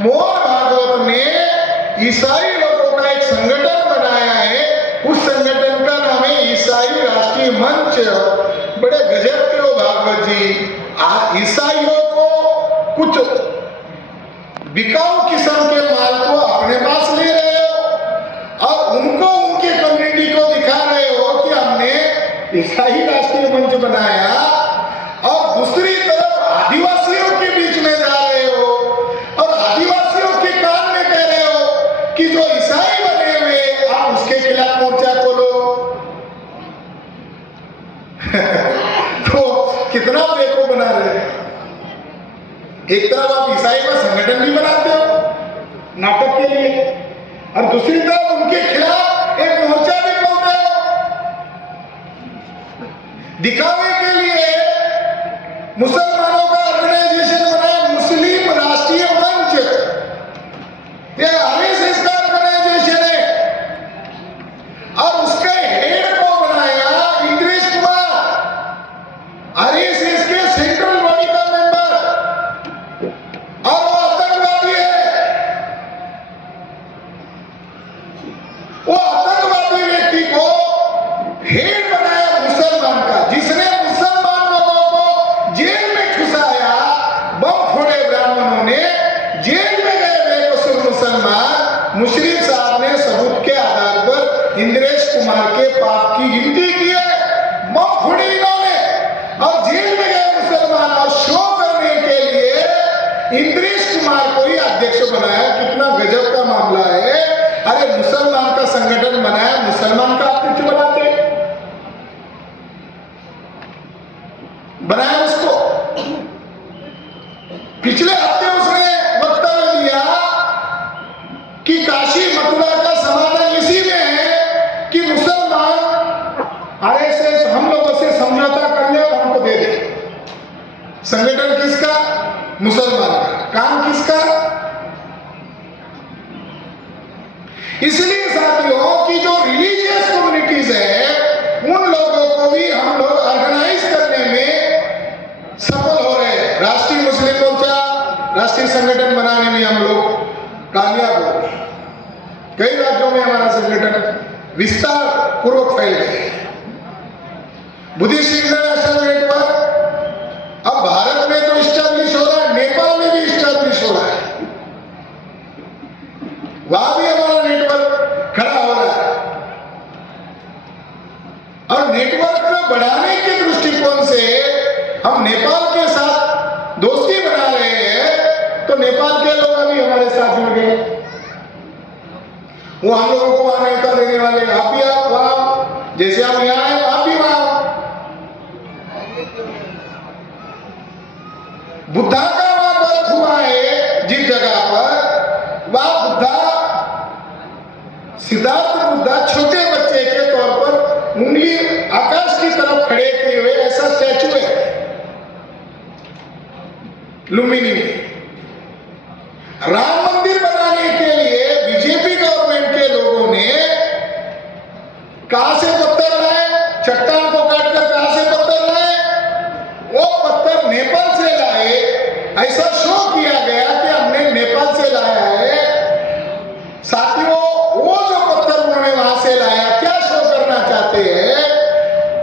मोहन भागवत ने ईसाई लोगों का एक संगठन बनाया है। उस संगठन का नाम है ईसाई राष्ट्रीय मंच। बड़े गजब के हो भागवत जी। ईसाइयों को कुछ बिकाऊ किस्म के माल को अपने पास ले रहे हो और उनको, उनके कम्युनिटी को दिखा रहे हो कि हमने ईसाई राष्ट्रीय मंच बनाया, और दूसरी तरफ आदिवासियों के बीच में जा रहे हो और आदिवासियों के कान में कह रहे हो कि जो ईसाई बने हुए आप उसके खिलाफ मोर्चा खोलो। तो कितना बेवकूफ बना रहे हैं। एक तरफ आप ईसाई का संगठन भी बनाते हो नाटक के लिए, और दूसरी तरफ उनके खिलाफ एक मोर्चा भी खोलते हो दिखावे के लिए। मुसलमानों का ऑर्गेनाइजेशन बनाया मुस्लिम राष्ट्रीय मंच, यह आरएसएस का ऑर्गेनाइजेशन है, और उसके हेड को बनाया इंद्रेश कुमार, आरएसएस के सेंट्रल बॉडी का मेंबर, और वो आतंकवादी है। वो आतंकवादी व्यक्ति को हेड बनाया मुसलमान का, जिसने मुसलमान लोगों को जेल में घुसाया, बम फोड़े ब्राह्मणों ने, जेल में गए बेकसूर मुसलमान। मुशर्रफ साहब ने सबूत के आधार पर इंद्रेश कुमार के पाप की गिनती की है। बम फोड़े इन्होंने और जेल में गए मुसलमान, और शो करने के लिए इंद्रेश कुमार को ही अध्यक्ष बनाया। कितना गजब का मामला है। अरे मुसलमान का संगठन बनाया, मुसलमान का अध्यक्ष बनाते बनाया उसको। पिछले हफ्ते उसने वक्तव्य दिया कि काशी मथुरा का समाधान इसी में है कि मुसलमान आरएसएस हम लोगों से समझौता कर ले और हमको दे दे। संगठन किसका? मुसलमान का। काम किसका? इसलिए साथियों कि जो रिलीजियस कम्युनिटीज है उन लोगों को भी हम लोग ऑर्गेनाइज करने में सफल हो रहे हैं। राष्ट्रीय मुस्लिम मोर्चा, राष्ट्रीय संगठन बनाने में हम लोग कामयाब हो गए। कई राज्यों में हमारा संगठन विस्तार पूर्वक फैल गया। बुद्धिस्ट इंटरनेशनल नेटवर्क अब भारत में तो इस्टेब्लिश हो रहा है, नेपाल में भी इस्टेब्लिश हो रहा है, वहां भी हमारा नेटवर्क खड़ा हो रहा है। और नेटवर्क को बढ़ाने के दृष्टिकोण से हम नेपाल के साथ दोस्ती बना रहे हैं, तो नेपाल के लोग अभी हमारे साथ जुड़ गए। वो हम लोगों को वहां न्योता देने वाले, आप भी आप वहां, जैसे हम यहाँ हैं आप भी वहां। बुद्धा का वहां बर्थ हुआ है जिस जगह पर, वहां बुद्धा, सिद्धार्थ बुद्धा छोटे बच्चे के तौर पर उंगली आकाश की तरफ खड़े किए हुए ऐसा स्टैचू है लुम्बिनी में। राम मंदिर बनाने के लिए बीजेपी गवर्नमेंट के लोगों ने कहां से पत्थर लाए? चट्टान को काटकर कहां से पत्थर लाए? वो पत्थर नेपाल से लाए। ऐसा शो किया गया कि हमने नेपाल से लाया है। साथियों, वो जो पत्थर उन्होंने वहां से लाया, क्या शो करना चाहते हैं?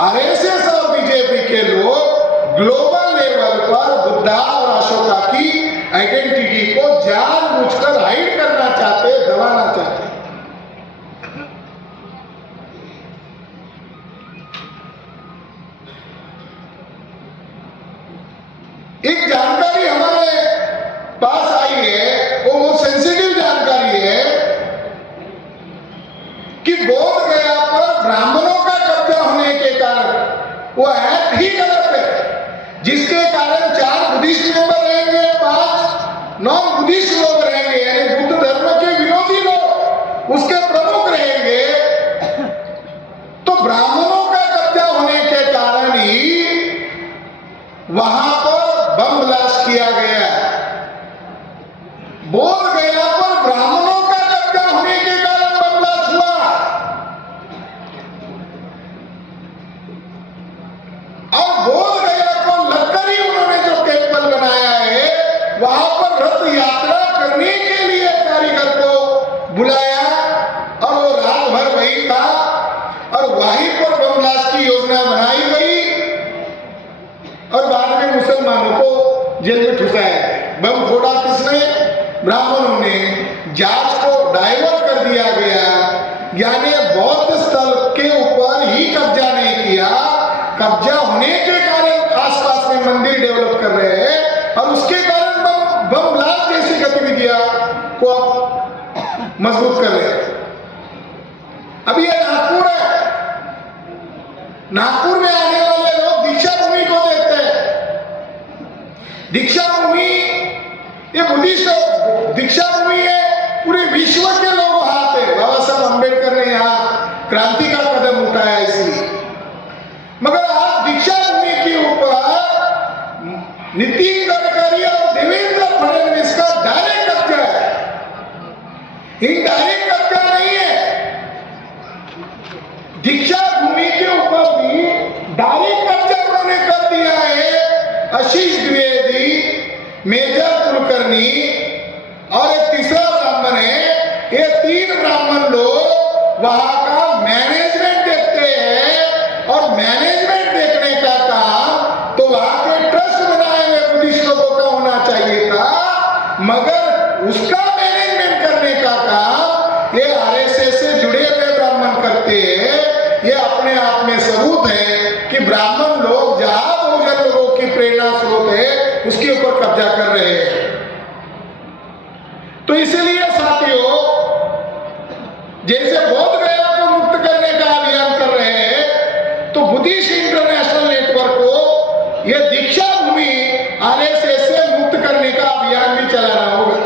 आरएसएस और बीजेपी के लोग ग्लोबल लेवल पर बुद्धा और अशोका की आइडेंटिटी को जानबूझकर हाइड करना चाहते, दबाना चाहते। एक जानकारी हमारे पास आई है, वो सेंसिटिव जानकारी है कि बोध गया पर ब्राह्मणों का कब्जा होने के कारण वो एक्ट ही गलत है, जिसके कारण 4 बुद्धिस्ट मेंबर रहेंगे, 5 नॉन बुद्धिस्ट लोग रहेंगे, यानी बुद्ध धर्म के विरोधी लोग उसके प्रमुख रहेंगे। तो ब्राह्मणों का कब्जा होने के कारण ही वहां पर बम ब्लास्ट किया गया। बोध गया पर ब्राह्मणों का कब्जा होने के कारण बम ब्लास्ट हुआ। और बोध गया को लगकर ही उन्होंने जो टेम्पल बनाया है, वहां पर रथ यात्रा करने जेल में ठुसाया। बम फोड़ा किसने? ब्राह्मणों ने। जांच को डाइवर्ट कर दिया गया, यानी बौद्ध स्थल के ऊपर ही कब्जा नहीं किया, कब्जा होने के कारण आसपास में मंदिर डेवलप कर रहे हैं और उसके कारण बम ब्लास्ट जैसी गतिविधियां को मजबूत कर रहे हैं। अभी ये नागपुर है, नागपुर में आने वाले लोग दीक्षा भूमि को देखते हैं। दीक्षा भूमि ये बुद्धिस्ट दीक्षा भूमि है, पूरे विश्व के लोग वहां आते हैं। बाबा साहब अम्बेडकर ने यहाँ क्रांति का कदम उठाया इसलिए। मगर आज दीक्षा भूमि के ऊपर नितिन गडकरी और देवेंद्र फडणवीस का डायरेक्ट कब्जा है। इनडायरेक्ट कब्जा नहीं है, दीक्षा भूमि के ऊपर भी डायरेक्ट कब्जा उन्होंने कर दिया है। आशीष द्विवेदी, मेजर कुलकर्णी और एक तीसरा ब्राह्मण है। ये तीन ब्राह्मण लोग वहां का मैनेजमेंट देखते हैं और मैनेजमेंट देखने का काम तो वहां के ट्रस्ट बनाए हुए बुद्धिस्ट लोगों का होना चाहिए था, मगर उसका मैनेजमेंट करने का काम ये आरएसएस से जुड़े हुए ब्राह्मण करते हैं। ये अपने आप में सबूत है कि ब्राह्मण लोग जहां बहुजन लोगों की प्रेरणा स्रोत है उसके ऊपर कब्जा कर रहे हैं। तो इसलिए साथियों, जैसे बोध गया को मुक्त करने का अभियान कर रहे हैं, तो बुद्धिस्ट इंटरनेशनल नेटवर्क को यह दीक्षा भूमि आरएसएस से मुक्त करने का अभियान भी चलाना होगा।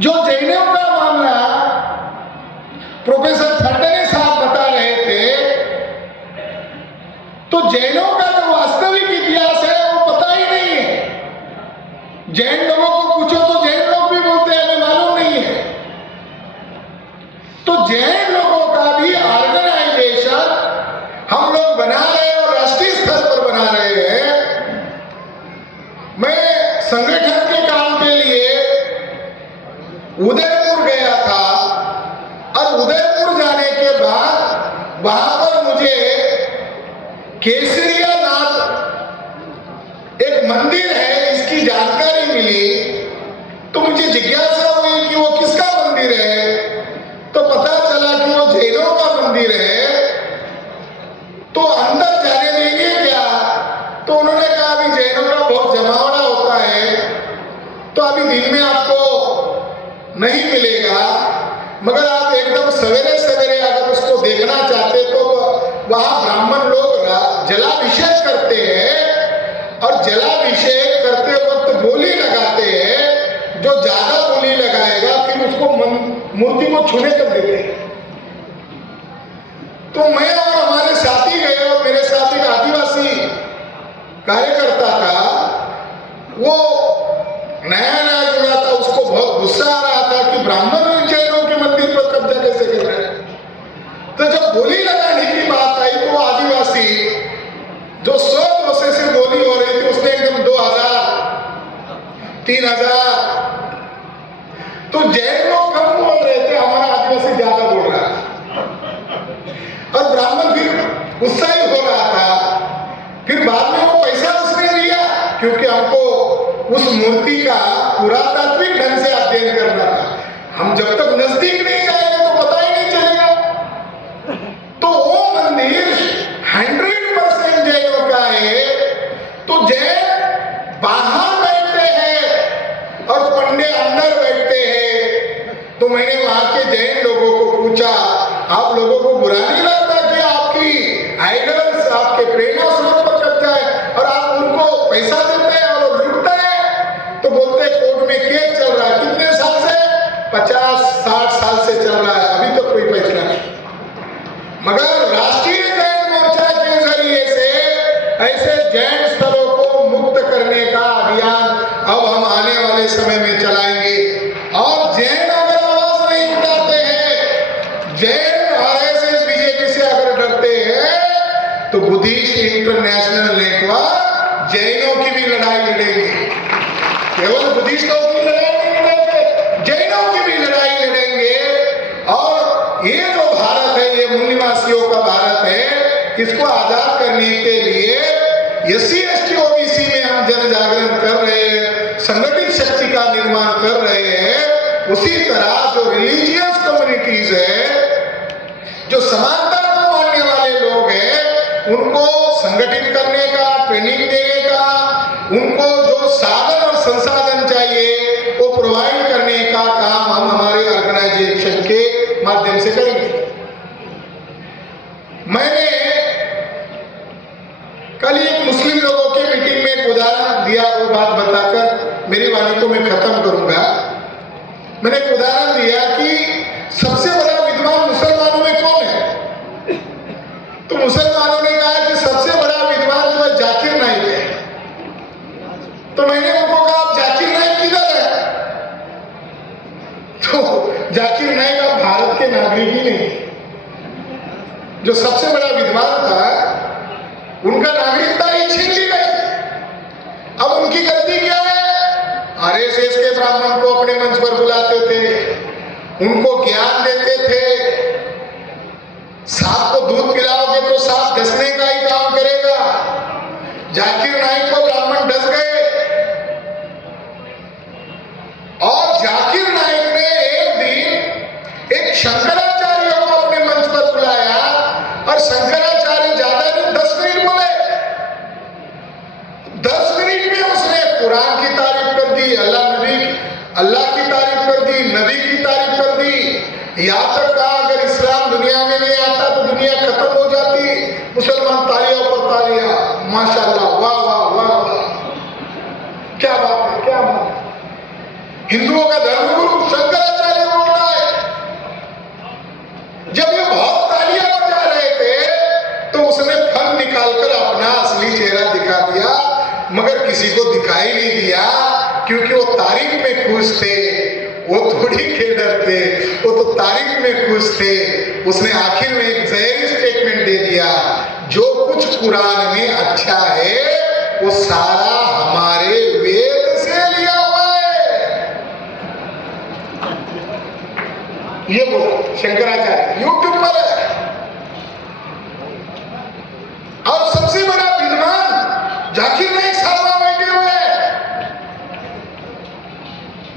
जो जैनों का मामला प्रोफेसर फडणे साहब बता रहे थे, तो जैनों का जो वास्तविक इतिहास है वो पता ही नहीं है। जैन लोगों को पूछो तो जैन लोग भी बोलते हैं हमें मालूम नहीं है। तो जैन लोगों का भी ऑर्गेनाइजेशन हम लोग बना रहे हैं और राष्ट्रीय स्तर पर बना रहे हैं। मैं संगठन के काम के लिए उदयपुर गया था और उदयपुर जाने के बाद वहां पर मुझे केसरिया नाथ एक मंदिर है इसकी जानकारी मिली। तो मुझे जिज्ञासा हुई कि वो किसका मंदिर है, तो पता चला कि वो जैनों का मंदिर है। तो अंदर जाने देंगे क्या? तो उन्होंने कहा अभी जैनों का बहुत जमावड़ा होता है, तो अभी दिन में आपको नहीं मिलेगा, मगर आप एकदम सवेरे सवेरे अगर उसको देखना चाहते तो वहां ब्राह्मण लोग जलाभिषेक करते हैं और जलाभिषेक करते वक्त बोली लगाते हैं। जो ज्यादा बोली लगाएगा फिर उसको मूर्ति को छूने तक देते हैं। तो मैं और हमारे साथी गए और मेरे साथ एक आदिवासी कार्यकर्ता था, वो नया नया जुड़ा था, उसको बहुत गुस्सा आ रहा था कि ब्राह्मण जैनों के मंदिर पर कब्जा कैसे कर रहे हैं। तो जब बोली लगाने की बात आई तो वो आदिवासी जो 100 से बोली हो रही थी उसने एकदम 2000 3000, तो जैन लोग कम बोल रहे थे, हमारा आदिवासी ज्यादा बोल रहा था और ब्राह्मण फिर गुस्सा ही हो रहा था। फिर बाद में वो पैसा उसने लिया क्योंकि हमको उस मूर्ति का पुरातात्विक ढंग से अध्ययन करना था। हम जब तक नजदीक नहीं जाएंगे तो पता ही नहीं चलेगा। तो वो मंदिर 100% जैनों का है। तो जैन बाहर बैठते हैं और पंडे अंदर बैठते हैं। तो मैंने वहां के जैन लोगों को पूछा, आप लोगों को बुरा नहीं लगता कि आपकी आइडल्स आपके प्रेरणा स्रोत पर कब्जा है और आप उनको पैसा देते हैं और वो लूटते हैं? तो बोलते हैं कोर्ट में केस चल रहा है। कितने साल से? 50-60 साल से चल रहा है, अभी तो कोई फैसला नहीं। मगर राष्ट्रीय जैन मोर्चा के जरिए से ऐसे जैन स्थलों को मुक्त करने का अभियान अब हम आने वाले समय में चलाएंगे। और जैन अगर आवाज नहीं उठाते हैं, जैन आरएसएस बीजेपी से अगर डरते हैं, तो बुद्धिस्ट इंटरनेशनल नेटवर्क जैनों की भी लड़ाई लड़ेंगे। केवल बुद्धिस्टों की लड़ाई नहीं लड़ेंगे, जैनों की भी लड़ाई लड़ेंगे। और ये जो भारत है, ये मूल निवासियों का भारत है, इसको आजाद करने के लिए SC ST OBC में हम जन जागरण कर रहे हैं, संगठित शक्ति का निर्माण कर रहे हैं, उसी तरह जो रिलीजियस कम्युनिटीज है, जो समानता को मानने वाले लोग हैं, उनको संगठित करने का, ट्रेनिंग देने का, उनको जो साधन और संसाधन चाहिए वो प्रोवाइड करने का काम हम हमारे ऑर्गेनाइजेशन के माध्यम से करेंगे। मैंने कल एक मुस्लिम लोगों की मीटिंग में एक उदाहरण दिया, वो बात बताकर मेरी वाणी को मैं खत्म करूंगा। मैंने एक उदाहरण दिया कि सबसे बड़ा विद्वान मुसलमानों में कौन है, तो मुसलमानों ने कहा कि सबसे बड़ा विद्वान जो है जाकिर नाइक है। तो मैंने उनको कहा आप जाकिर नाइक किधर है, तो जाकिर नाइक अब भारत के नागरिक ही नहीं, जो सबसे बड़ा विद्वान था उनका नागरिकता ही छीन ली गई। अब उनकी गलती क्या है? RSS के ब्राह्मण को अपने मंच पर बुलाते थे, उनको ज्ञान देते थे, सांप को दूध पिलाओगे तो सांप डसने का ही काम करेगा। जाकिर नाइक को ब्राह्मण डस गए और जाकिर नाइक ने एक दिन एक शंकराचार्य को अपने मंच पर बुलाया और शंकराचार्य ज्यादा नहीं 10 मिनट बोले। 10 मिनट में उसने कुरान की तारीफ कर दी, अल्लाह की तारीफ कर दी, नबी की तारीफ कर दी, यहाँ तक कहा अगर इस्लाम दुनिया में नहीं आता तो दुनिया खत्म हो जाती। मुसलमान तालियां पर तालियां, माशाल्लाह, वाह वाह वाह वाह, क्या बात है, क्या बात है। हिंदुओं का धर्मगुरु शंकराचार्य बोल रहा है। जब ये बहुत तालियां बजा रहे थे तो उसने फन निकालकर अपना असली चेहरा दिखा दिया, मगर किसी को दिखाई नहीं दिया क्योंकि वो तारीफ में खुश थे, वो थोड़ी के डर थे, वो तो तारीफ में खुश थे। उसने आखिर में एक ज़हरी स्टेटमेंट दे दिया, जो कुछ कुरान में अच्छा है वो सारा हमारे वेद से लिया हुआ है। ये बोलो शंकराचार्य, यूट्यूब पर है। और सबसे बड़ा विद्वान जाकिर नाइक साहब बैठे हुए हैं।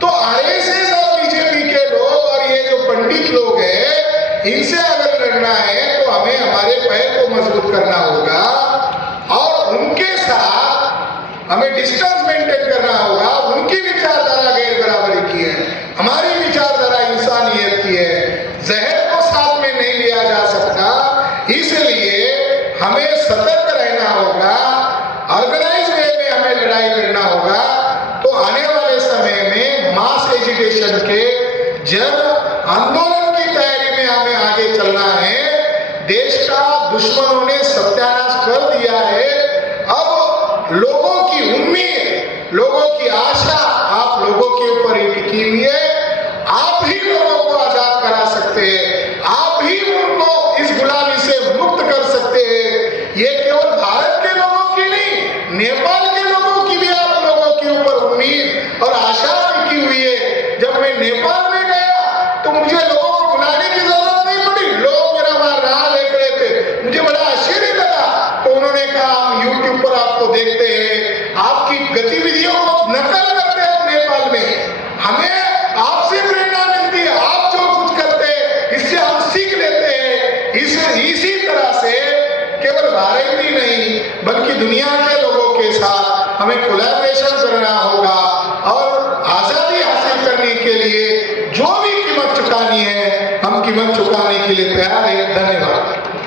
तो RSS और बीजेपी के लोग और ये जो पंडित लोग हैं, इनसे अगर लड़ना है तो हमें हमारे पैर को मजबूत करना होगा और उनके साथ हमें डिस्टेंस मेंटेन करना होगा। उनकी विचारधारा गैर बराबरी की है, हमारी विचारधारा इंसानियत की है। जहर को साथ में नहीं लिया जा सकता, इसलिए हमें सतर्क रहना होगा, ऑर्गेनाइज वे में हमें लड़ाई लड़ना होगा। तो आने वाले समय में मास एजुकेशन के जन आंदोलन की तैयारी में हमें आगे चलना है। देश का दुश्मनों ने सत्यानाश कर दिया है। अब लोगों की उम्मीद, लोगों की आशा आप लोगों के ऊपर ही टिकी हुई है। आप ही लोगों को आजाद करा सकते हैं, आप ही उनको इस गुलामी से मुक्त कर सकते हैं। ये केवल भारत के लोगों की नहीं, नेपाल के लोगों की भी आप लोगों के ऊपर उम्मीद और आशा टिकी हुई है। जब मैं नेपाल में गया तो मुझे लोगों को बुलाने की जरूरत नहीं पड़ी, लोग मेरा वहां राह देख रहे थे, मुझे बड़ा आश्चर्य लगा। तो उन्होंने कहा हम यूट्यूब पर आपको देखते हैं, आपकी गतिविधियों को नकल करते हैं नेपाल में, हमें आपसे प्रेरणा मिलती है, आप जो कुछ करते हैं इससे हम सीख लेते हैं। इसी तरह से केवल भारत ही नहीं बल्कि दुनिया के लोगों के साथ हमें कोलैबोरेशन करना होगा और आजादी हासिल करने के लिए जो भी कीमत चुकानी है हम कीमत चुकाने के लिए तैयार हैं। धन्यवाद।